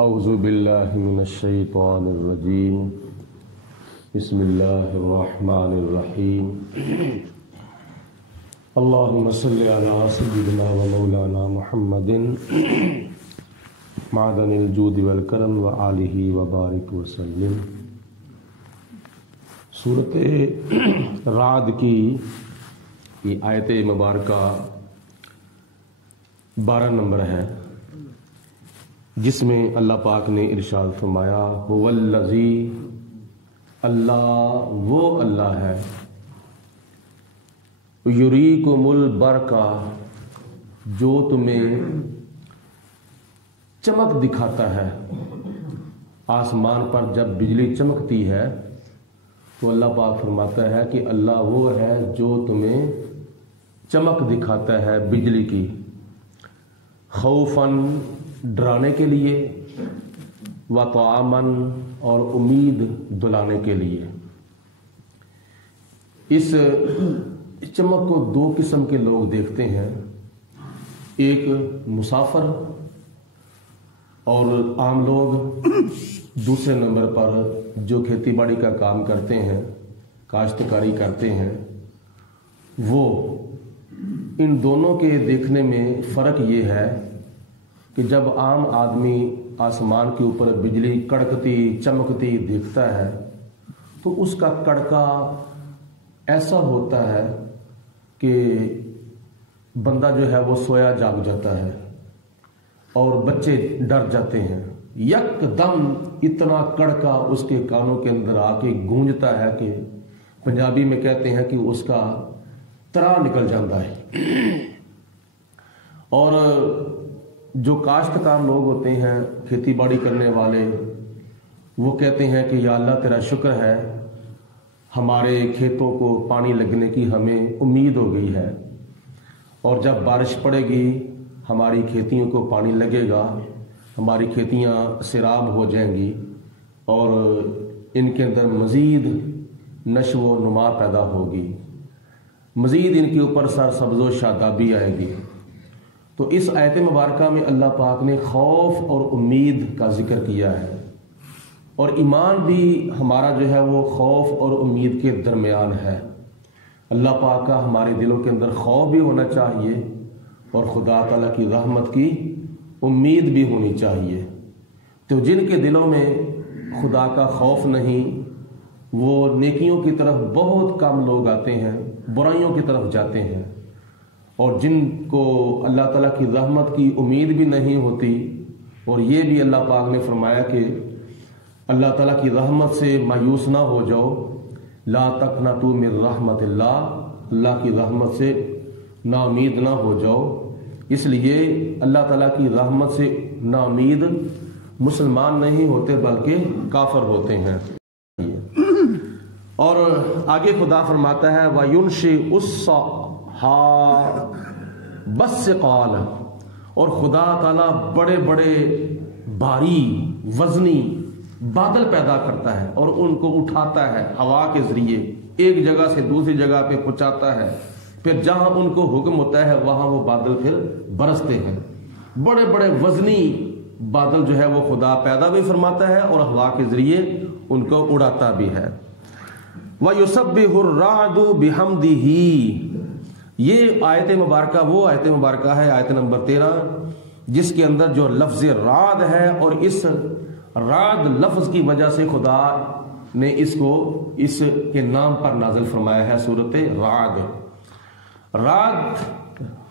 اعوذ باللہ من الشیطان الرجیم بسم اللہ الرحمن الرحیم اللہم صلی علی سیدنا و مولانا محمد معدن الجود والکرم و آلہ وبارک وسلم۔ سورۃ رعد کی یہ آیت مبارکہ 12 نمبر ہے، جس میں اللہ پاک نے ارشاد فرمایا هو الذی، اللہ وہ اللہ ہے، یریکم البرقہ، جو تمہیں چمک دکھاتا ہے۔ آسمان پر جب بجلی چمکتی ہے تو اللہ پاک فرماتا ہے کہ اللہ وہ ہے جو تمہیں چمک دکھاتا ہے بجلی کی، خوفاً ڈرانے کے لیے، و طعاماً اور امید دلانے کے لیے۔ اس چمک کو 2 قسم کے لوگ دیکھتے ہیں، ایک مسافر اور عام لوگ، دوسرے نمبر پر جو کھیتی باڑی کا کام کرتے ہیں، کاشتکاری کرتے ہیں، وہ ان دونوں کے دیکھنے میں فرق یہ ہے کہ جب عام آدمی آسمان کے اوپر بجلی کڑکتی چمکتی دیکھتا ہے تو اس کا کڑکا ایسا ہوتا ہے کہ بندہ جو ہے وہ سویا جاگ جاتا ہے اور بچے ڈر جاتے ہیں۔ یک دم اتنا کڑکا اس کے کانوں کے اندر آ کے گونجتا ہے کہ پنجابی میں کہتے ہیں کہ اس کا ترا نکل جاتا ہے۔ اور جو کاشتکار لوگ ہوتے ہیں، کھیتی باڑی کرنے والے، وہ کہتے ہیں کہ یا اللہ تیرا شکر ہے، ہمارے کھیتوں کو پانی لگنے کی ہمیں امید ہو گئی ہے، اور جب بارش پڑے گی ہماری کھیتیوں کو پانی لگے گا، ہماری کھیتیاں سیراب ہو جائیں گی اور ان کے اندر مزید نشو و نما پیدا ہوگی، مزید ان کے اوپر سرسبز و شادابی آئے گی۔ تو اس آیت مبارکہ میں اللہ پاک نے خوف اور امید کا ذکر کیا ہے، اور ایمان بھی ہمارا جو ہے وہ خوف اور امید کے درمیان ہے۔ اللہ پاک کا ہمارے دلوں کے اندر خوف بھی ہونا چاہیے اور خدا تعالیٰ کی رحمت کی امید بھی ہونی چاہیے۔ تو جن کے دلوں میں خدا کا خوف نہیں، وہ نیکیوں کی طرف بہت کم لوگ آتے ہیں، برائیوں کی طرف جاتے ہیں، اور جن کو اللہ تعالیٰ کی رحمت کی امید بھی نہیں ہوتی، اور یہ بھی اللہ پاک نے فرمایا کہ اللہ تعالیٰ کی رحمت سے مایوس نہ ہو جاؤ، لا تقنطوا من رحمت اللہ، اللہ کی رحمت سے نا امید نہ ہو جاؤ۔ اس لیے اللہ تعالیٰ کی رحمت سے نا امید مسلمان نہیں ہوتے بلکہ کافر ہوتے ہیں۔ اور آگے خدا فرماتا ہے وَيُنْشِئُ بس قال، اور خدا تعالیٰ بڑے بڑے بھاری وزنی بادل پیدا کرتا ہے اور ان کو اٹھاتا ہے ہوا کے ذریعے، ایک جگہ سے دوسری جگہ پہ پہنچاتا ہے، پھر جہاں ان کو حکم ہوتا ہے وہاں وہ بادل پھر برستے ہیں۔ بڑے بڑے وزنی بادل جو ہے وہ خدا پیدا بھی فرماتا ہے اور ہوا کے ذریعے ان کو اڑاتا بھی ہے۔ وَيُسَبِّحُ الرَّعْدُ بِحَمْدِهِ، یہ آیت مبارکہ وہ آیت مبارکہ ہے، آیت نمبر 13، جس کے اندر جو لفظ رعد ہے، اور اس رعد لفظ کی وجہ سے خدا نے اس کو اس کے نام پر نازل فرمایا ہے، سورۃ رعد۔ رعد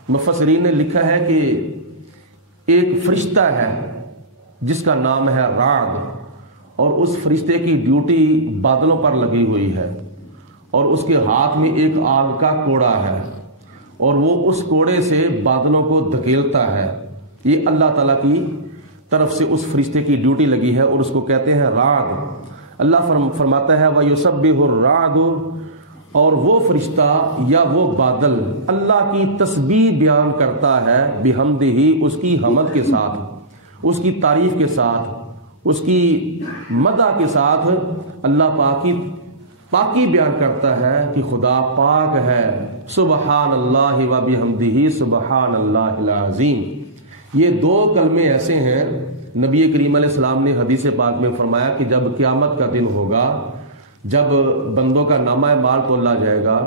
مفسرین نے لکھا ہے کہ ایک فرشتہ ہے جس کا نام ہے رعد، اور اس فرشتے کی ڈیوٹی بادلوں پر لگی ہوئی ہے، اور اس کے ہاتھ میں ایک آگ کا کوڑا ہے، اور وہ اس کوڑے سے بادلوں کو دھکیلتا ہے۔ یہ اللہ تعالیٰ کی طرف سے اس فرشتے کی ڈیوٹی لگی ہے، اور اس کو کہتے ہیں رعد۔ اللہ فرماتا ہے وَيُسَبِّحُ الرَّعْدُ، اور وہ فرشتہ یا وہ بادل اللہ کی تسبیح بیان کرتا ہے، بحمدہ، اس کی حمد کے ساتھ، اس کی تعریف کے ساتھ، اس کی مدح کے ساتھ اللہ پاک کی پاکی بیان کرتا ہے کہ خدا پاک ہے، سبحان اللہ و بحمدہ سبحان اللہ العظیم۔ یہ دو کلمے ایسے ہیں نبی کریم علیہ السلام نے حدیث پاک میں فرمایا کہ جب قیامت کا دن ہوگا، جب بندوں کا نامہ اعمال تولا جائے گا،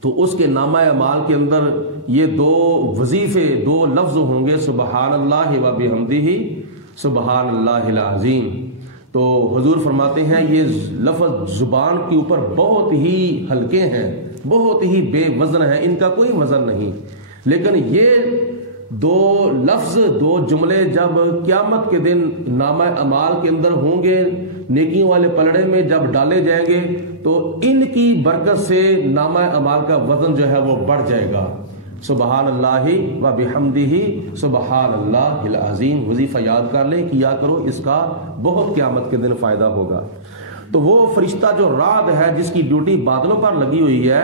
تو اس کے نامہ اعمال کے اندر یہ دو وظیفے، دو لفظ ہوں گے، سبحان اللہ و بحمدہ سبحان اللہ العظیم۔ تو حضور فرماتے ہیں یہ لفظ زبان کے اوپر بہت ہی ہلکے ہیں، بہت ہی بے وزن ہیں، ان کا کوئی وزن نہیں، لیکن یہ دو لفظ، دو جملے جب قیامت کے دن نامہ اعمال کے اندر ہوں گے، نیکیوں والے پلڑے میں جب ڈالے جائیں گے، تو ان کی برکت سے نامہ اعمال کا وزن جو ہے وہ بڑھ جائے گا۔ سبحان اللہ و بحمدہ سبحان اللہ العظیم، وظیفہ یاد کر لیں، کیا کرو، اس کا بہت قیامت کے دن فائدہ ہوگا۔ تو وہ فرشتہ جو رعد ہے، جس کی ڈیوٹی بادلوں پر لگی ہوئی ہے،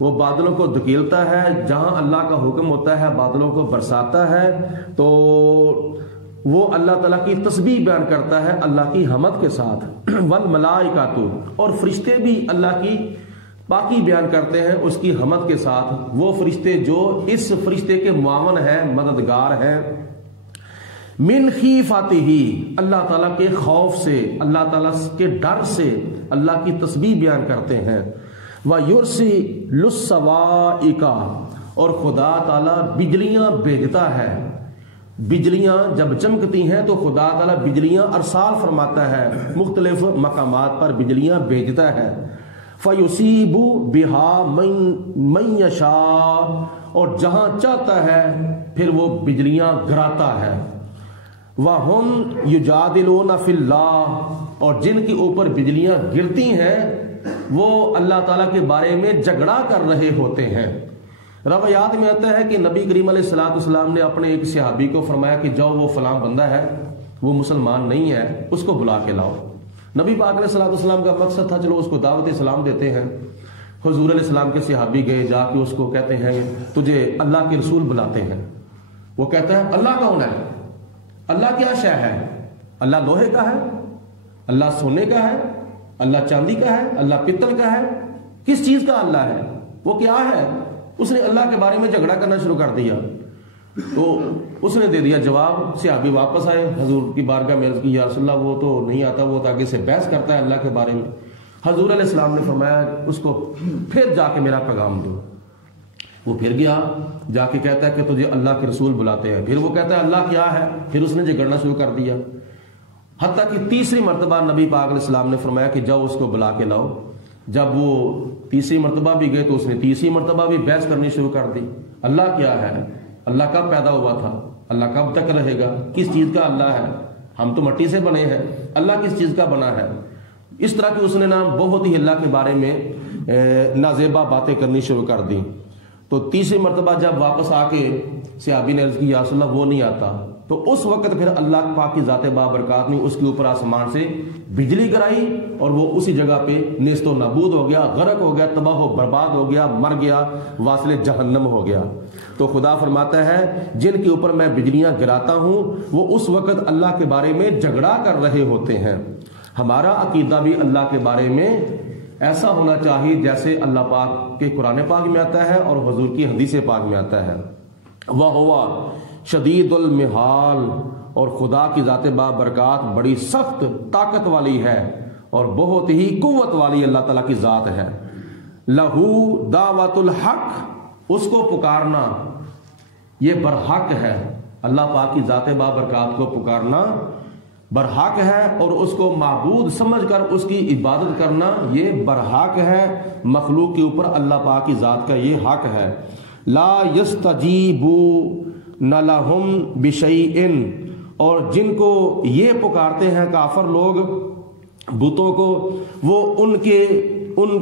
وہ بادلوں کو دھکیلتا ہے، جہاں اللہ کا حکم ہوتا ہے بادلوں کو برساتا ہے، تو وہ اللہ تعالیٰ کی تسبیح بیان کرتا ہے اللہ کی حمد کے ساتھ۔ والملائکۃ، اور فرشتے بھی اللہ کی پاکی بیان کرتے ہیں اس کی حمد کے ساتھ، وہ فرشتے جو اس فرشتے کے معاون ہیں، مددگار ہیں۔ من خیفاتہ، اللہ تعالیٰ کے خوف سے، اللہ تعالیٰ کے ڈر سے اللہ کی تسبیح بیان کرتے ہیں۔ وَيُرْسِلُ الصَّوَاعِقَ، اور خدا تعالیٰ بجلیاں بھیجتا ہے، بجلیاں جب چمکتی ہیں تو خدا تعالیٰ بجلیاں ارسال فرماتا ہے، مختلف مقامات پر بجلیاں بھیجتا ہے۔ فَيُصِيبُ بِهَا مَن يَشَاءُ، اور جہاں چاہتا ہے پھر وہ بجلیاں گراتا ہے۔ وَهُمْ يُجَادِلُونَ فِي اللَّهِ، اور جن کے اوپر بجلیاں گرتی ہیں وہ اللہ تعالیٰ کے بارے میں جھگڑا کر رہے ہوتے ہیں۔ روایات میں آتا ہے کہ نبی کریم علیہ السلام نے اپنے ایک صحابی کو فرمایا کہ جاؤ، وہ فلاں بندہ ہے، وہ مسلمان نہیں ہے، اس کو بلا کے لاؤ۔ نبی پاک علیہ السلام کا مقصد تھا چلو اس کو دعوت اسلام دیتے ہیں۔ حضور علیہ السلام کے صحابی گئے، جا کے اس کو کہتے ہیں تجھے اللہ کے رسول بلاتے ہیں۔ وہ کہتا ہے اللہ کون ہے؟ اللہ کیا شے ہے؟ اللہ لوہے کا ہے؟ اللہ سونے کا ہے؟ اللہ چاندی کا ہے؟ اللہ پتل کا ہے؟ کس چیز کا اللہ ہے؟ وہ کیا ہے؟ اس نے اللہ کے بارے میں جھگڑا کرنا شروع کر دیا۔ تو اس نے دے دیا جواب۔ صحابی واپس آئے، حضور کی بارگاہ میں عرض کی یا رسول اللہ وہ تو نہیں آتا، وہ تو آگے سے بحث کرتا ہے اللہ کے بارے میں۔ حضور علیہ السلام نے فرمایا اس کو پھر جا کے میرا پیغام دو۔ وہ پھر گیا، جا کے کہتا ہے کہ تجھے اللہ کے رسول بلاتے ہیں۔ پھر وہ کہتا ہے اللہ کیا ہے؟ پھر اس نے جھگڑنا شروع کر دیا، حتیٰ کہ تیسری مرتبہ نبی پاک علیہ السلام نے فرمایا کہ جاؤ اس کو بلا کے لاؤ۔ جب وہ تیسری مرتبہ بھی گئے تو اس نے تیسری مرتبہ بھی بحث کرنی شروع کر دی۔ اللہ کیا ہے؟ اللہ کب پیدا ہوا تھا؟ اللہ کب تک رہے گا؟ کس چیز کا اللہ ہے؟ ہم تو مٹی سے بنے ہیں، اللہ کس چیز کا بنا ہے؟ اس طرح کی اس نے بہت ہی اللہ کے بارے میں نازیبا باتیں کرنی شروع کر دی۔ تو تیسری مرتبہ جب واپس آ کے صحابی نے عرض کی یا رسول اللہ وہ نہیں آتا، تو اس وقت پھر اللہ پاک کی ذات بابرکات نے اس کے اوپر آسمان سے بجلی گرائی اور وہ اسی جگہ پہ نیست و نابود ہو گیا، غرق ہو گیا، تباہ و برباد ہو گیا، مر گیا، واصل جہنم ہو گیا۔ تو خدا فرماتا ہے جن کے اوپر میں بجلیاں گراتا ہوں وہ اس وقت اللہ کے بارے میں جھگڑا کر رہے ہوتے ہیں۔ ہمارا عقیدہ بھی اللہ کے بارے میں ایسا ہونا چاہیے جیسے اللہ پاک کے قرآن پاک میں آتا ہے اور حضور کی حدیث پاک میں آتا ہے۔ وَهُوَ شدید المحال، اور خدا کی ذات بابرکات بڑی سخت طاقت والی ہے اور بہت ہی قوت والی اللہ تعالیٰ کی ذات ہے۔ لہو دعوت الحق، اس کو پکارنا یہ برحق ہے، اللہ پاک کی ذات بابرکات کو پکارنا برحق ہے، اور اس کو معبود سمجھ کر اس کی عبادت کرنا یہ برحق ہے۔ مخلوق کے اوپر اللہ پاک کی ذات کا یہ حق ہے۔ لا یستجیبون لہم بشیء، اور جن کو یہ پکارتے ہیں کافر لوگ بتوں کو، وہ ان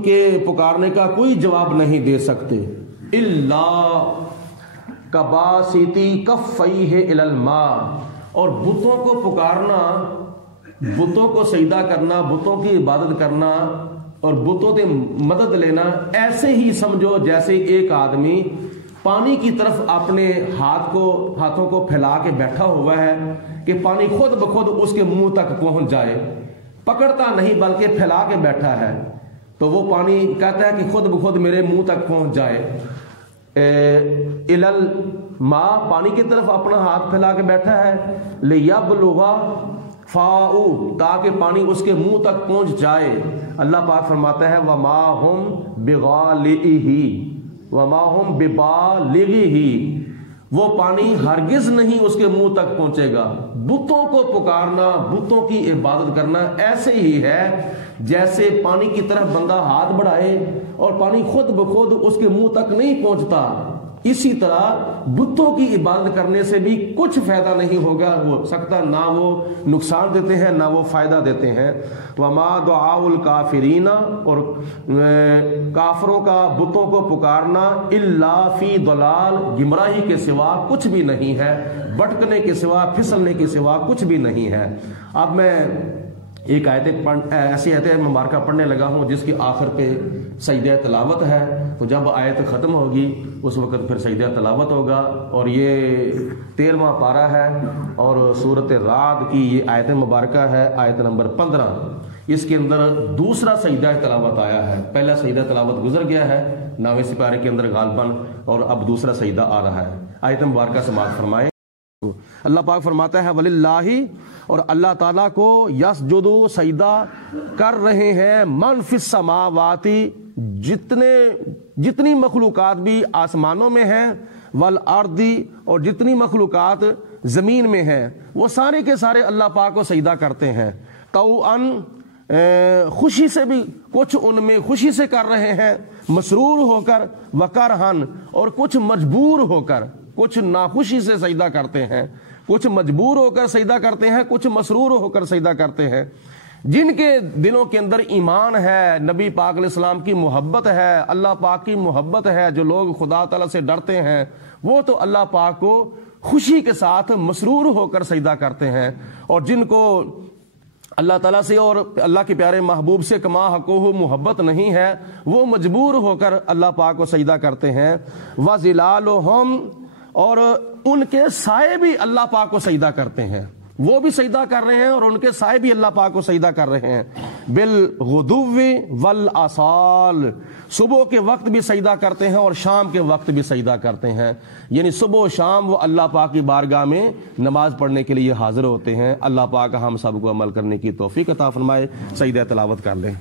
کے پکارنے کا کوئی جواب نہیں دے سکتے۔ الا کباسطی کفیہ الی الماء، اور بتوں کو پکارنا، بتوں کو سجدہ کرنا، بتوں کی عبادت کرنا اور بتوں سے مدد لینا ایسے ہی سمجھو جیسے ایک آدمی پانی کی طرف اپنے ہاتھوں کو پھیلا کے بیٹھا ہوا ہے کہ پانی خود بخود اس کے منہ تک پہنچ جائے، پکڑتا نہیں بلکہ پھیلا کے بیٹھا ہے، تو وہ پانی کہتا ہے کہ خود بخود میرے منہ تک پہنچ جائے۔ ماں پانی کی طرف اپنا ہاتھ پھیلا کے بیٹھا ہے، لیبلغا فاؤ تاکہ پانی اس کے منہ تک پہنچ جائے۔ اللہ پاک فرماتا ہے وما ہم بغالئہ وما ہم ببالغہ، وہ پانی ہرگز نہیں اس کے منہ تک پہنچے گا۔ بتوں کو پکارنا، بتوں کی عبادت کرنا ایسے ہی ہے جیسے پانی کی طرف بندہ ہاتھ بڑھائے اور پانی خود بخود اس کے منہ تک نہیں پہنچتا، اسی طرح بتوں کی عبادت کرنے سے بھی کچھ فائدہ نہیں ہوگا ہو سکتا، نہ وہ نقصان دیتے ہیں نہ وہ فائدہ دیتے ہیں۔ وما دعاء الکافرین، اور کافروں کا بتوں کو پکارنا الا فی ضلال، گمراہی کے سوا کچھ بھی نہیں ہے، بھٹکنے کے سوا، پھسلنے کے سوا کچھ بھی نہیں ہے۔ اب میں ایک ایسی آیت مبارکہ پڑھنے لگا ہوں جس کی آخر پہ سجدہ تلاوت ہے، تو جب آیت ختم ہوگی اس وقت پھر سجدہ تلاوت ہوگا، اور یہ 13واں پارہ ہے اور سورۃ رعد کی یہ آیت مبارکہ ہے، آیت نمبر 15۔ اس کے اندر دوسرا سجدہ تلاوت آیا ہے، پہلا سجدہ تلاوت گزر گیا ہے 9ویں سپارے کے اندر غالباً، اور اب دوسرا سجدہ آ رہا ہے۔ آیت مبارکہ سماعت فرمائیں۔ اللہ پاک فرماتا ہے وللہ، اور اللہ تعالیٰ کو یسجد، سجدہ کر رہے ہیں من فی السماوات، جتنی مخلوقات بھی آسمانوں میں ہیں، والارض، اور جتنی مخلوقات زمین میں ہیں، وہ سارے کے سارے اللہ پاک کو سجدہ کرتے ہیں۔ طوعاً، خوشی سے بھی، کچھ ان میں خوشی سے کر رہے ہیں، مسرور ہو کر، وکرہن، اور کچھ مجبور ہو کر، کچھ ناخوشی سے سجدہ کرتے ہیں، کچھ مجبور ہو کر سجدہ کرتے ہیں، کچھ مسرور ہو کر سجدہ کرتے ہیں۔ جن کے دلوں کے اندر ایمان ہے، نبی پاک علیہ السلام کی محبت ہے، اللہ پاک کی محبت ہے، جو لوگ خدا تعالیٰ سے ڈرتے ہیں، وہ تو اللہ پاک کو خوشی کے ساتھ مسرور ہو کر سجدہ کرتے ہیں، اور جن کو اللہ تعالیٰ سے اور اللہ کے پیارے محبوب سے کما حقوہ محبت نہیں ہے، وہ مجبور ہو کر اللہ پاک کو سجدہ کرتے ہیں۔ وَظِلَالُهُمْ، اور ان کے سائے بھی اللہ پاک کو سجدہ کرتے ہیں، وہ بھی سجدہ کر رہے ہیں اور ان کے سائے بھی اللہ پاک کو سجدہ کر رہے ہیں۔ بالغدو والآصال، صبح کے وقت بھی سجدہ کرتے ہیں اور شام کے وقت بھی سجدہ کرتے ہیں، یعنی صبح و شام وہ اللہ پاک کی بارگاہ میں نماز پڑھنے کے لیے حاضر ہوتے ہیں۔ اللہ پاک ہم سب کو عمل کرنے کی توفیق عطا فرمائے۔ سجدہ تلاوت کر لیں۔